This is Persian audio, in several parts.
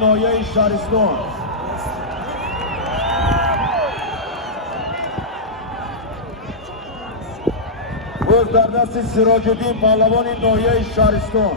نایه شهرستان باز در دست سراج الدین پهلوان نایه شهرستان.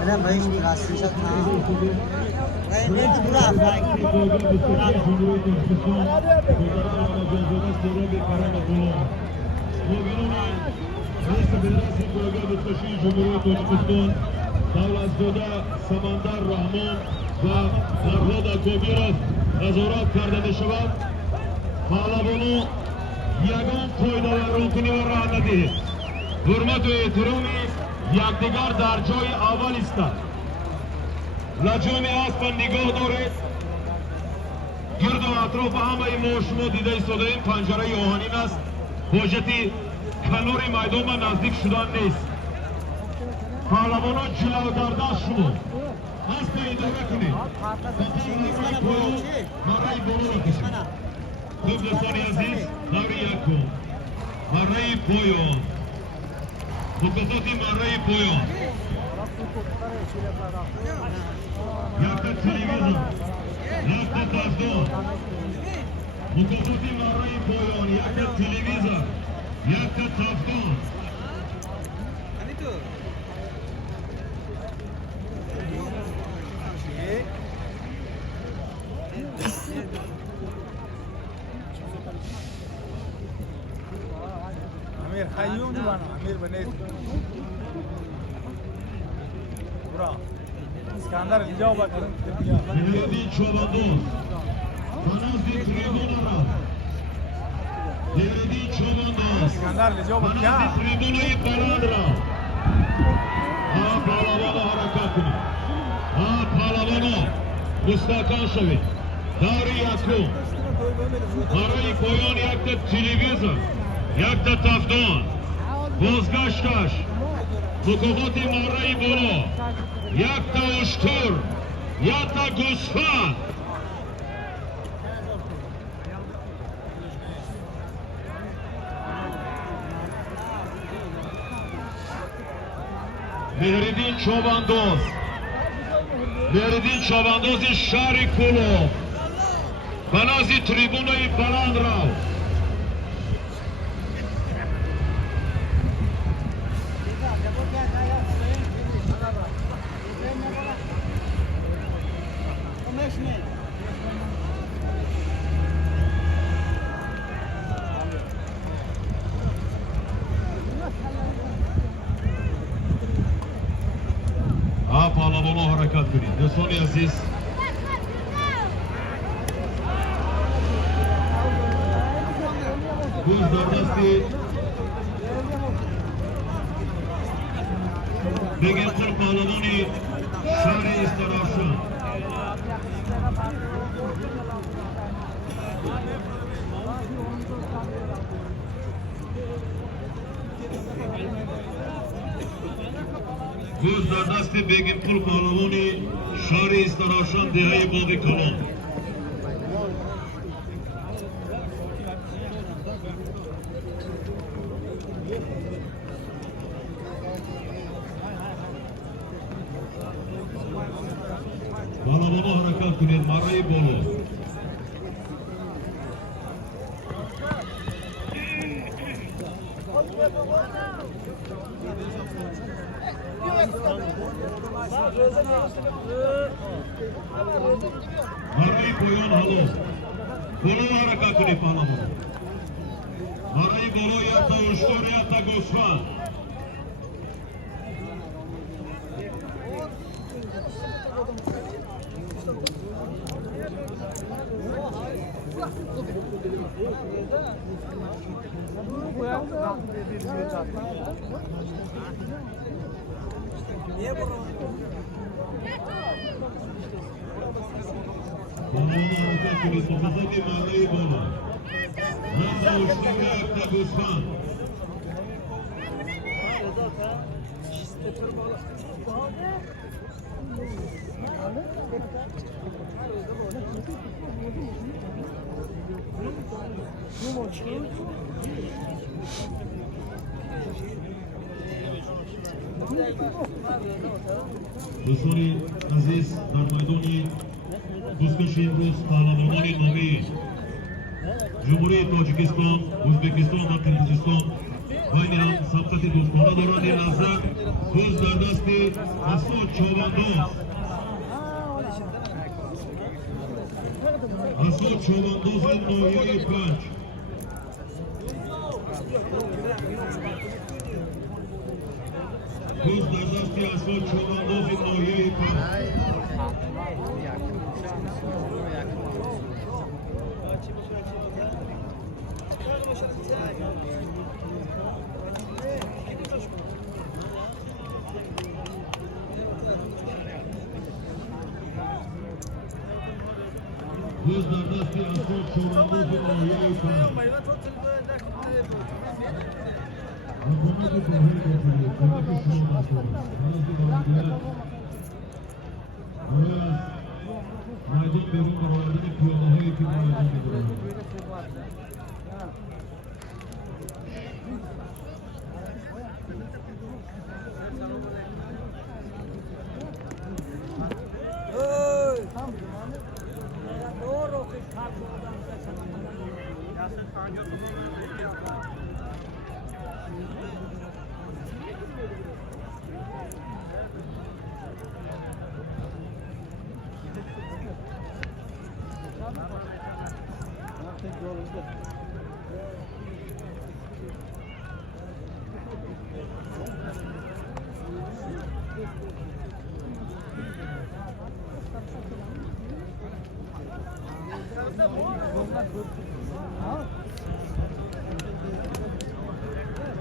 Madame, भाई रास्ते से था मैंने तो पूरा Davlatzoda Samandar Rahmon va Farhod Akobirov nazorat karda meshavad. Pahlavonu yagon qoidalar rukuni va ra'nati. Hurmat va ehtiromi یکدیگر در جای اول ایستند. لجام اسب نگاه دارید. گرد و اطراف همه ما شما دیده ایستاده‌ایم پنجره آهنین است. حاجتی کنار میدان و نزدیک شدن نیست. پهلوانان جلو در دست شما اسب اداره کنید. مرای بالا را کشید. خوب دوستان عزیز، دور یکم مرای پایان مکافات مرای پایان یک تا تلویزیون یک تا تلفن مکافات مرای پایان یک تا تلویزیون یک تا تلفن امیر خیون بنا امیر بنید برا اسکندر اینجا بکن بلدی چوباندوز فنازی تریبون را بلدی چوباندوز اسکندر اینجا بکن فنازی تریبونای بلند را پهلوانا حرکت کنید پهلوانا مستحکم شوید دور یکم برای پایان یک تا تلویزیون یک تا تفدان بازگشتش مکافات مرای بالا یک تا اشتر یک تا گوسفند مهردین چوبانداز شهر کلو بنازی تریبونای بلند را پهلوانا حرکت کنید. دوستان عزیز گوز در دستی بگیر قل پهلوانی شهر استراشان گوز در دست بیگین پول پهلوانی شهر استراشان دهه باقی کلان پهلوانا حرکت کنید مرای بالا مرای پایان حالا بالا حرکت کنید پهلوانا مرای بالا یک تا اشتر یک تا گوسفند ये پهلوان حرکت کنید محافظت محله بالا رضا اشتیاق اکتگوسفند دوستان عزیز در میدان بزرگش امروز پهلوانان نامی جمهوری تاجیکستان، ازبکستان و قرقیزستان بین هم سبقت دوستانه دارند. این لحظه باز در دست اسد چوبنداز ناحیه 5 باز در دست اسد چوبنداز ناحیه 5 باز در دست اسد چوبنداز ناحیه 5 حکومت باهی بکنید کمک شما نکنید میدان بیرون برآوردن پیاده‌هایی که میدان می‌گیرند.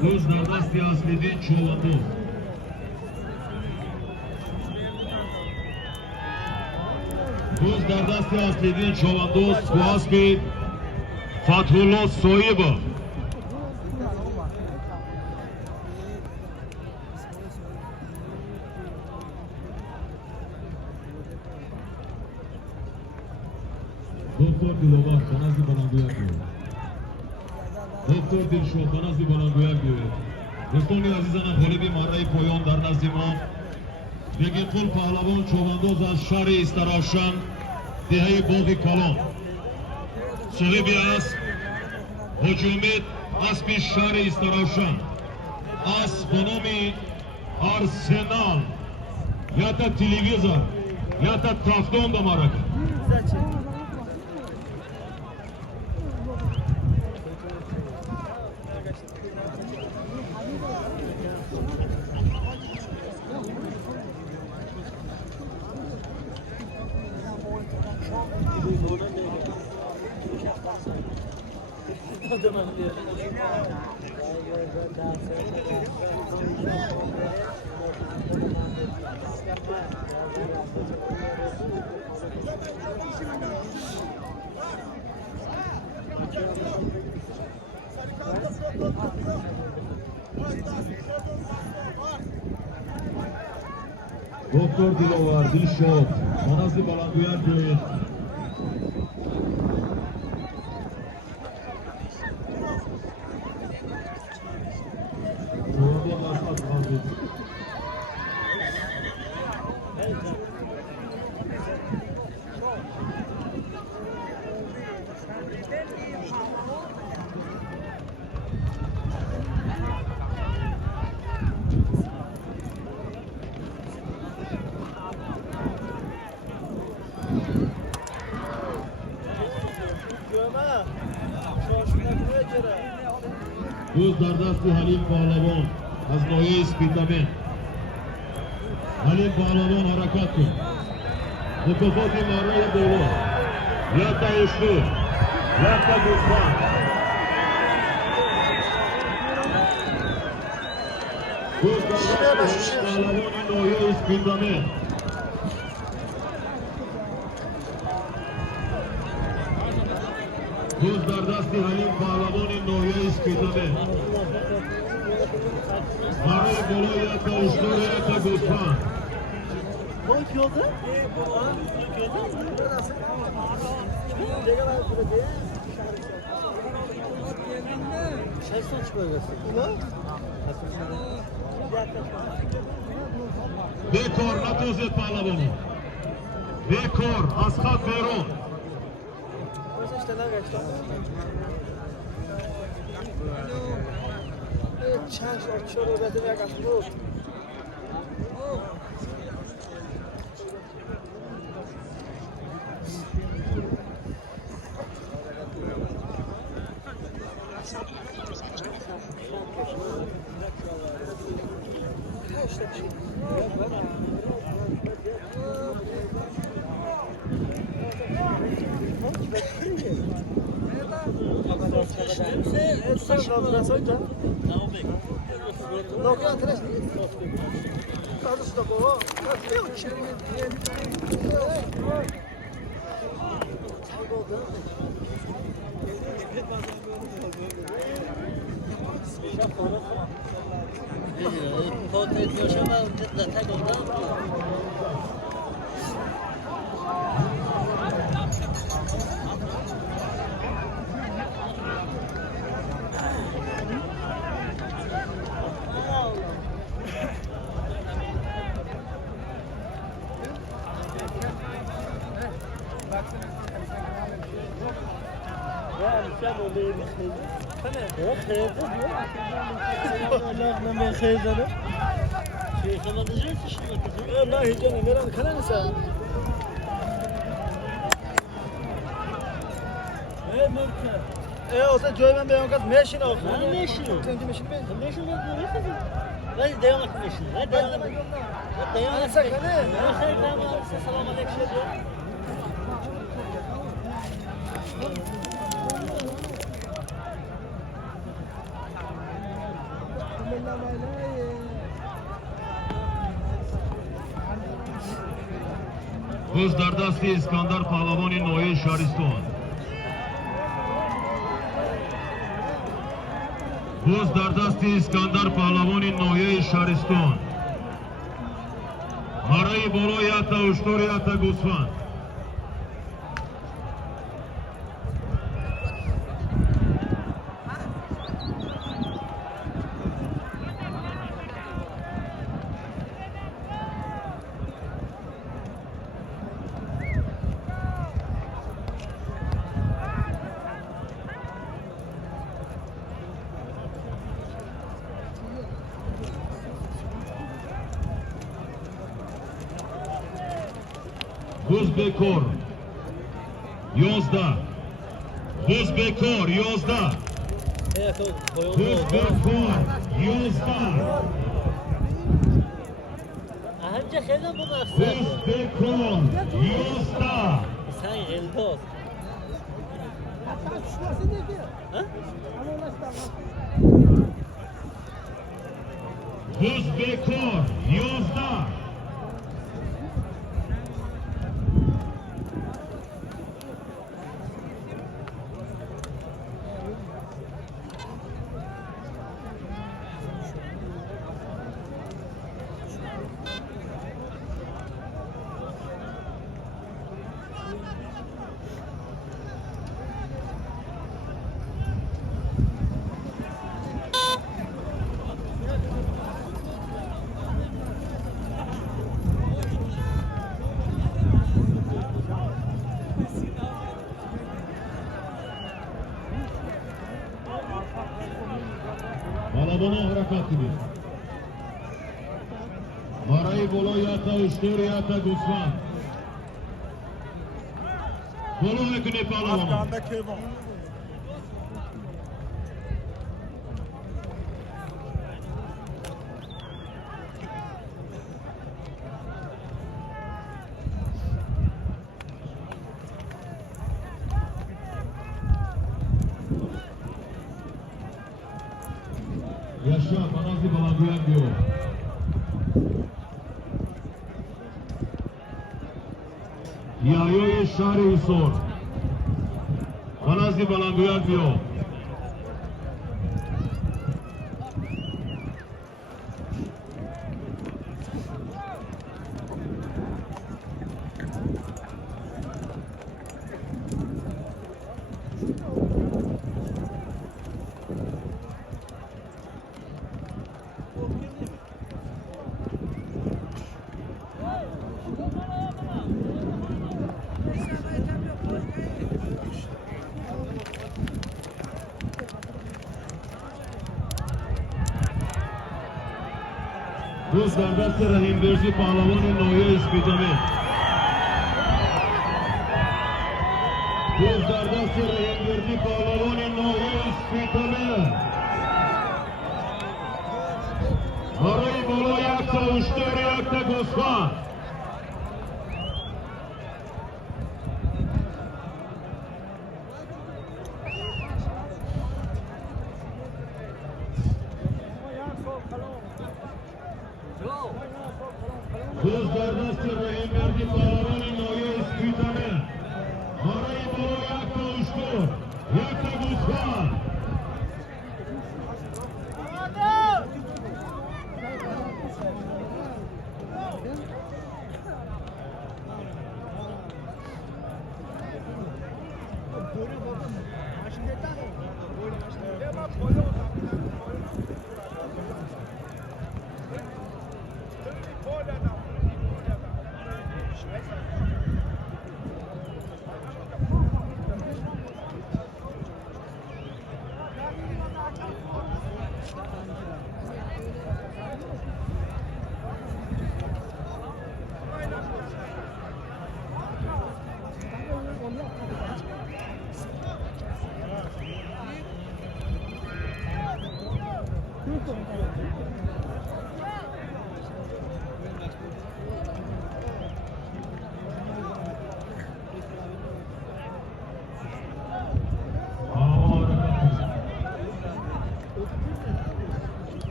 روز در دستی اصلیدین چوبنداز روز در دستی اصلیدین چوبنداز با اسب فتح‌الله صایب دکتر دلوبر تنازی بلندگویک بیاید دکتر دلشاد تنازی بلندگویک بیاید. دوستان عزیزان غالبی مرحله پایان در نزد ما بگیرپور پهلوان چوبنداز از شهر استراشن دهه باغ کلان صاحبی است حاج امید اسب شهر استراشن اسب به نام ارسنال یا تا تلویزیون یا تا کافتان به مرکه دکتر دلوبر دلشاد تنازی بلندگویک بیاید. روز در دست حلیم پهلوان از ناحیه اسپیتامین حلیم پهلوان حرکت کن مکافات مرحله بالا یا تا اشتو یا تا گوسفند روز در دست پهلوان ناحیه اسپیتامین Buz dar dasti Halim Pahlavoni noya ispitame. Maray Boloya ta Ushtoria ta Gosman. Bekor natozet Pahlavoni. Bekor Ashat Veron. جای من بیان کرد میشین آخه من میشینم اینجا میشین بین میشینم ولی دیوانه که میشینم ولی دیوانه سکنه خیلی سلام علیکم Buz dar dasti İskandar Pahlavoni noya Şariston. Buz dar dasti İskandar Pahlavoni noya Şariston. Maray Boloya ta Ushtoria ta Gosman. Buz Bekor 11. Buz Bekor 11. Buz Bekor 11. همچه خیلی بود اصلا Buz Bekor 11. sen Eldor Buz Bekor 11. Pahlavona harakat gibi. Maray Boloya ta Ushtoria ta Gosman. Bolo mekune Pahlavona. Yaşa Manazi Balanguyan diyor. Yayoy Şari Usor. Panazi Balanguyak biyo. Rus Gardasya Rahim Berzi Pahlavon Noya İspitami. Rus Gardasya Rahim Berzi Pahlavon Noya İspitami. Arayı bolo yakta uçtur yakta Gospa. Rus Gardasya Rahim Berzi Pahlavon Noya İspitami. Arayı bolo yakta uçtur yakta Gospa.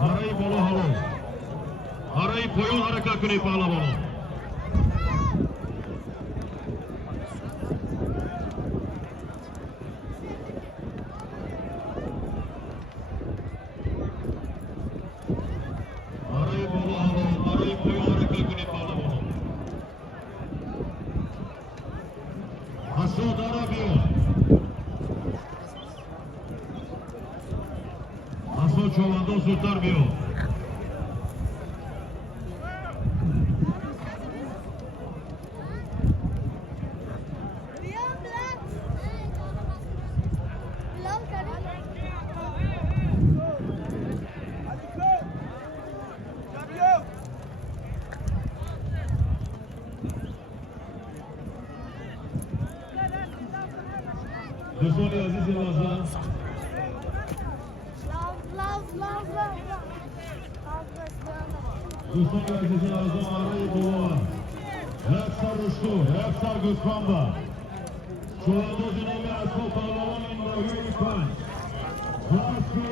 Arayı bolu halı. Arayı koyun harika kuni Pahlavonu. Arayı bolu halı. Arayı koyun harika kuni Pahlavonu. Haso Darabio. Haso Çovando Sultarbio. دوستان عزیز نازدار دوستان عزیز نازدار آرای بوار یک سر رشتو یک سر گوسفندا شوانداز نام اسباب پهلوان این ناحیه 5 راستی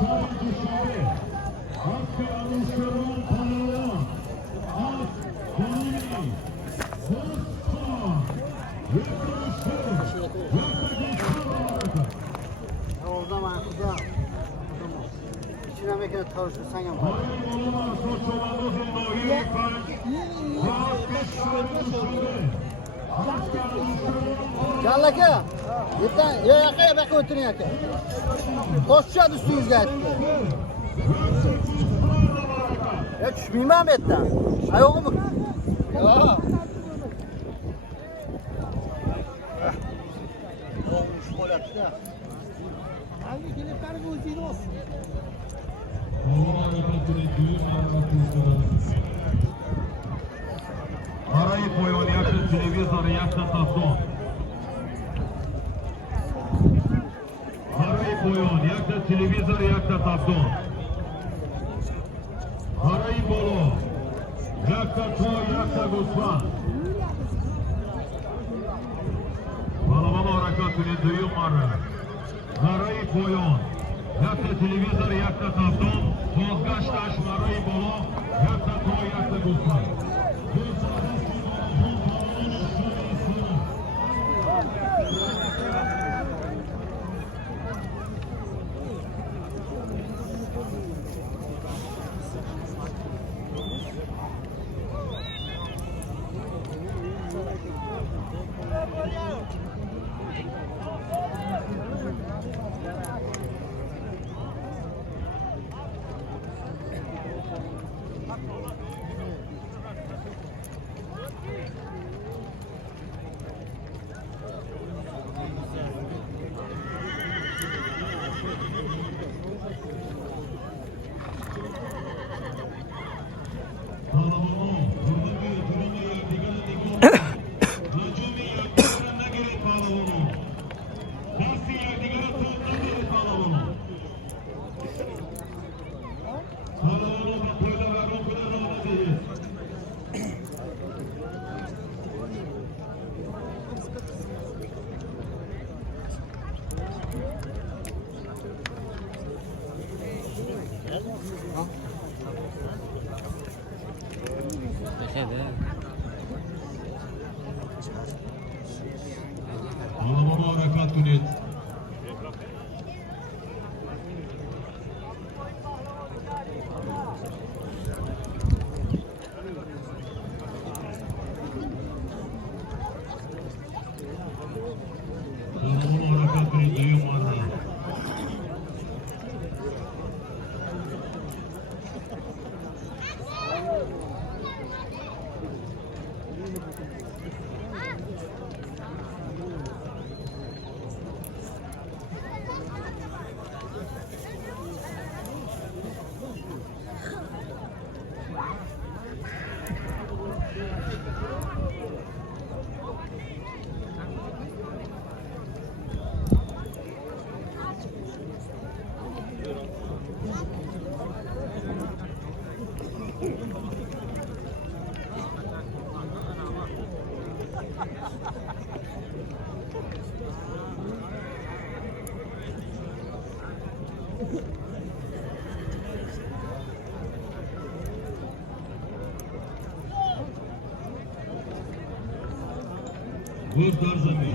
شهر دوشنبه حق انوشیروان پهلوان از کنونی بوستان یک سر رشتو یک سر گوسفندا Orada mı? Kızım. İçine mekine tavuştu sen yapma. آرای بوار اسباب شوانداز این ناحیه 5 راستی شهر دوشنبه حق انوشیروان پهلوان Yallaka. Yeter. Ya yakaya bakın ötürün yaka. Koşacağız üstünüzge etti. Ya düşmeyeyim mi Ahmet'ten? Ayağı mı? Ya. Şu gol yaptı ya. Abi gelip ben bu uzun olsun. Арай поён якта телевизор якта тавтон. Арай поён якта телевизор якта тавтон. Арай боло якта то якта гусфан. Балаван оракатуни дуюм марра. Арай поён якта телевизор якта тавтон. Бозгашташ арай боло якта то якта гусфан. Balabonu harakat kunit. Balabonu harakat kunit duyum marra. Vur Tarzami.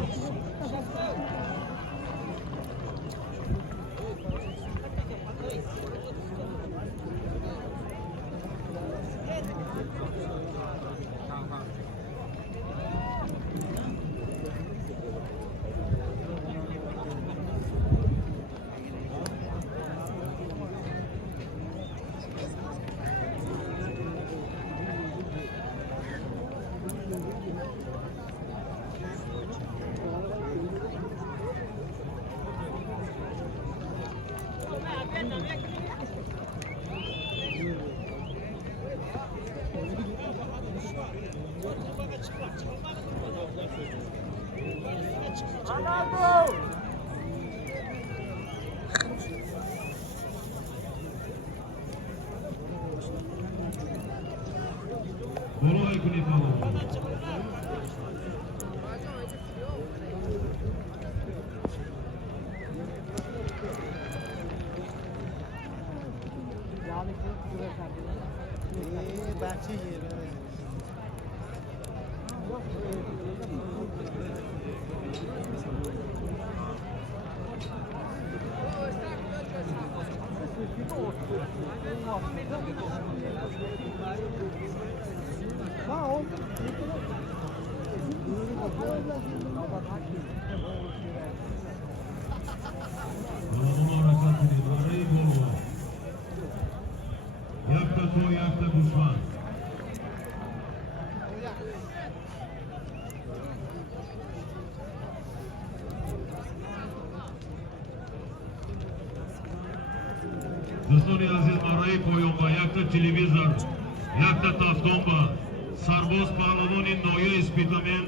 برو کنید پهلوان. بچه یه Yakta düşman. دوستان عزیز برای پایان با یک تا تلویزیون، یک تا تفتون با سرباز پهلوان نایه اسپیتامن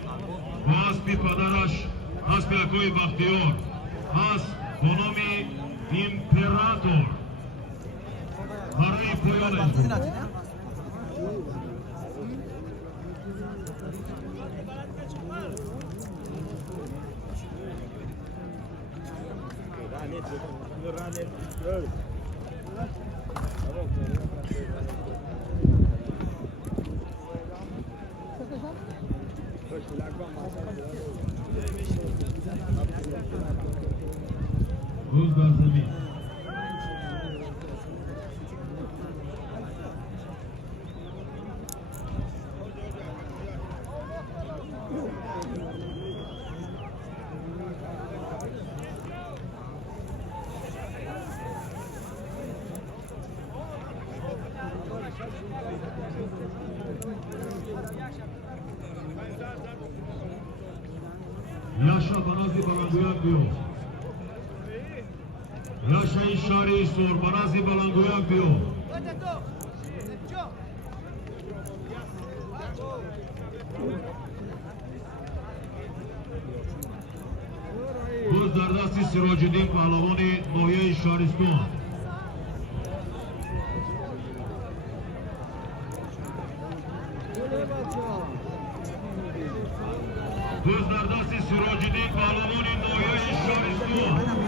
و اسبی پدرش اسبی اکوی بختیار از خانم ایمپراتور برای پایانش روز بر زمین Yaşa Banazi Balanguyak diyor. Yaşa İşari Sor Banazi Balanguyak diyor. Göz dardasti Siracüddin Pahlavani Noye Şariston. Göz dardasti Siracüddin Pahlavani Noye Şariston.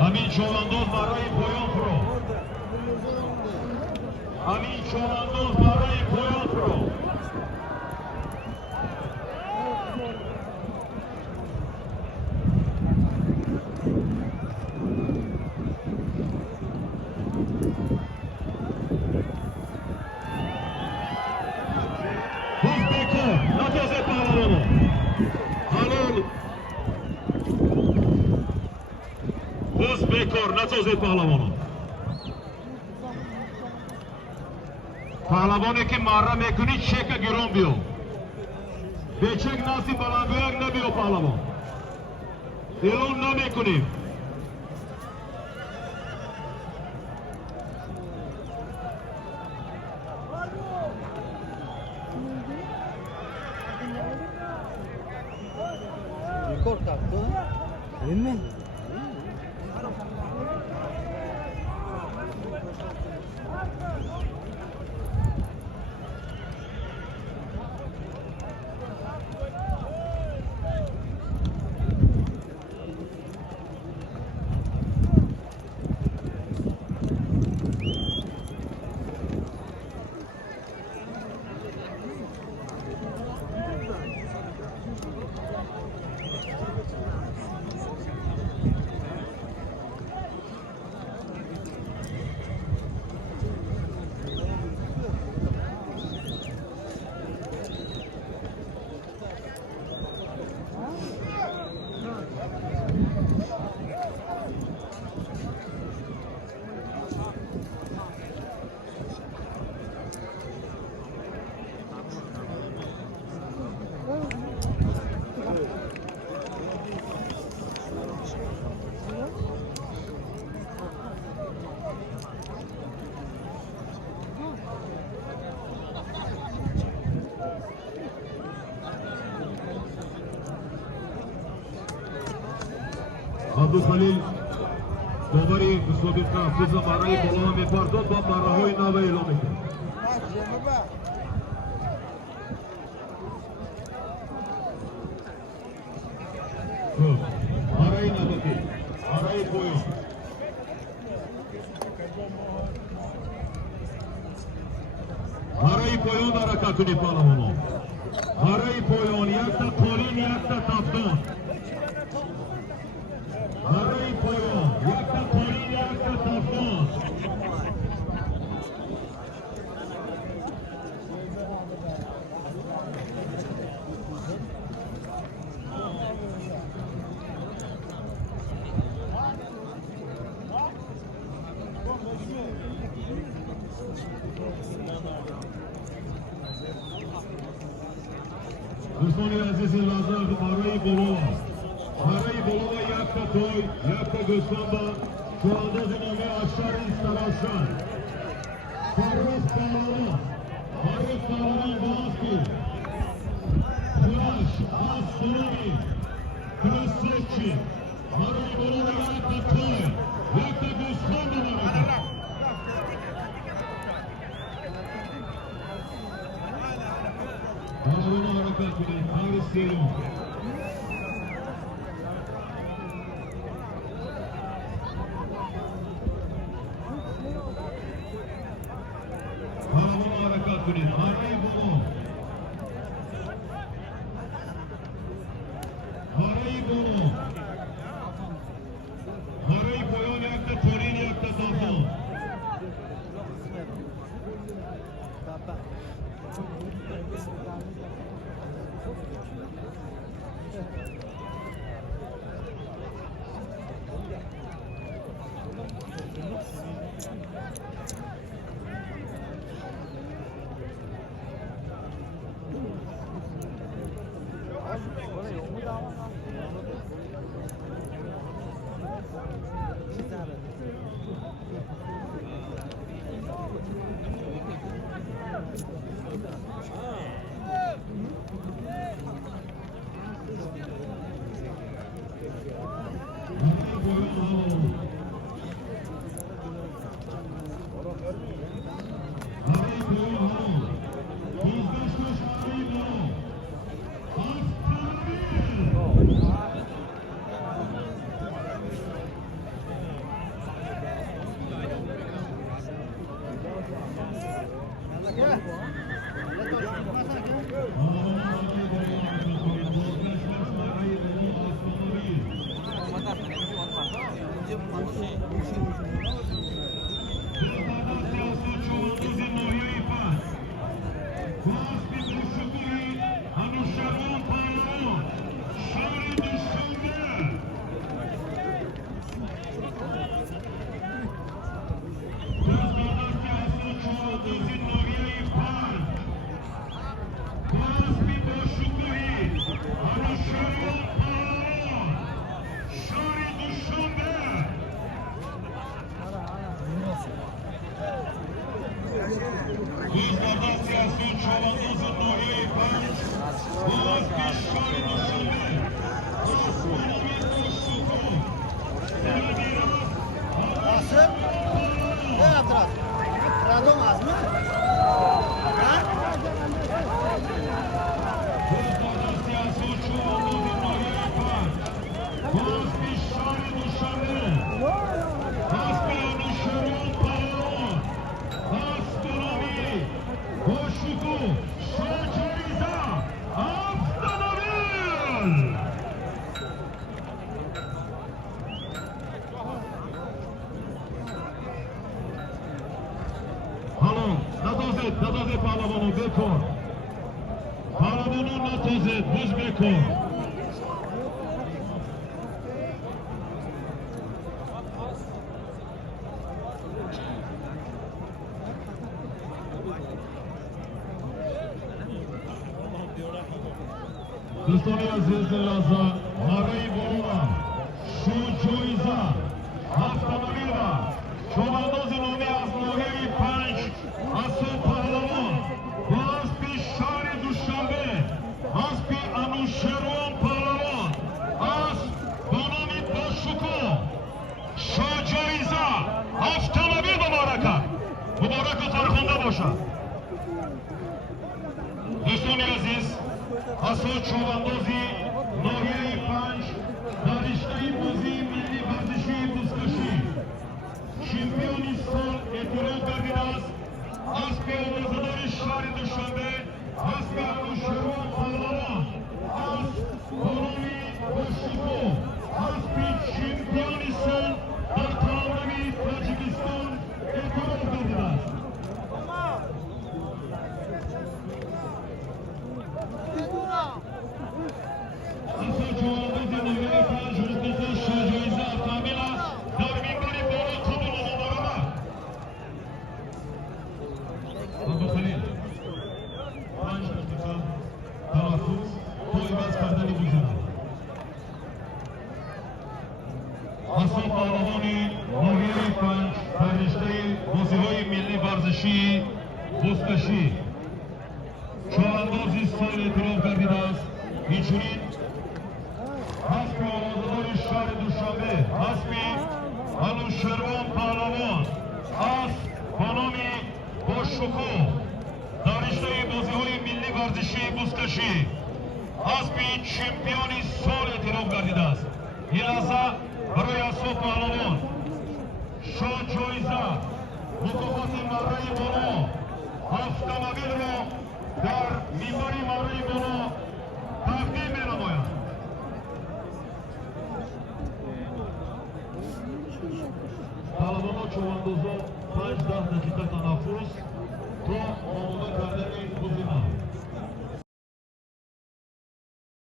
Amin Çoğlandoz برای پایان فرو. Amin Çoğlandoz برای پایان فرو. Uzbeko, Natoze Pahlavonu. Halol. Uzbekor, Natoze Pahlavonu. پهلوانی که مره میکنی چک گرون بیو به چک ناسی بلنگویک نبیو پهلوان ایلون نمیکنیم rekor kalktı. Değil mi? Абдухалил داوری مسابقه افروز مرای بالا میپرداد و مراهای نو اعلام میکرد. مرای نوکی، مرای پایان. مرای پایان حرکت کنید پهلوانان. مرای پایان یک تا پالین یک تا تفتان. مرای پایان یک تا پالین یک تا تفتان. دوستان عزیز لازم برای بالا یک تا توی یک تا گوسفند با شوانداز نامی اشتر اینستالاسیون فرروز پهلوان باسکی فلاش آسفرانی کرسچی برای بالا یک تا توی یک تا گوسفند نامی پهلوان حرکت کنید پنگ سیرون کنید مرای بالا مرای پایان یک تا چنین یک تا تفتان نتازه پهلوانو بکن پهلوانو نتازه بز بکن دوستان عزیز لازم مرای بالا شو جایزه هفتمین و شوانداز نامی از ناحیه 5 اسب پهلوان و اسب شهر دوشنبه اسب انوشیروان پهلوان اسب با نام باشکوه دوستان عزیز اسو چواندازی ناحیه 5 در رشته بازی ملی ورزشی بزکشی چمپیون سال اعتراف گردیده است اسب آوازدار شهر دوشنبه اسب انوشیروان پهلوان اسب غلامی باشکوه اسب چمپیون سال در تمامی تاجیکستان اعتراف گردیده است اسب جوانبازی ناحیه 5 رتبه شاهجایزه افغانی در میانبری بالا قبول آمده ابو خلیل 5 دقیقه تلفظ تو عوض کردن گزینه اسب پهلوانی ناحیه 5 در رشته بازی‌های ملی ورزشی بزکشی چواندازی سال اعتراف گردیده است اینچنین اسب آوازدار شهر دوشنبه اسب انوشیروان پهلوان اسب غلامی باشکوه در رشته بازی‌های ملی ورزشی بزکشی اسب چمپیون سال اعتراف گردیده است این لحظه برای اسب پهلوان شاه جایزه مکافات مره بالا автомобиль ро дар мимбари марраи боло тақдим менамоянд. Паҳлавоно чавандозо 5-10 дақиқа танаффус то омода кардани гузина.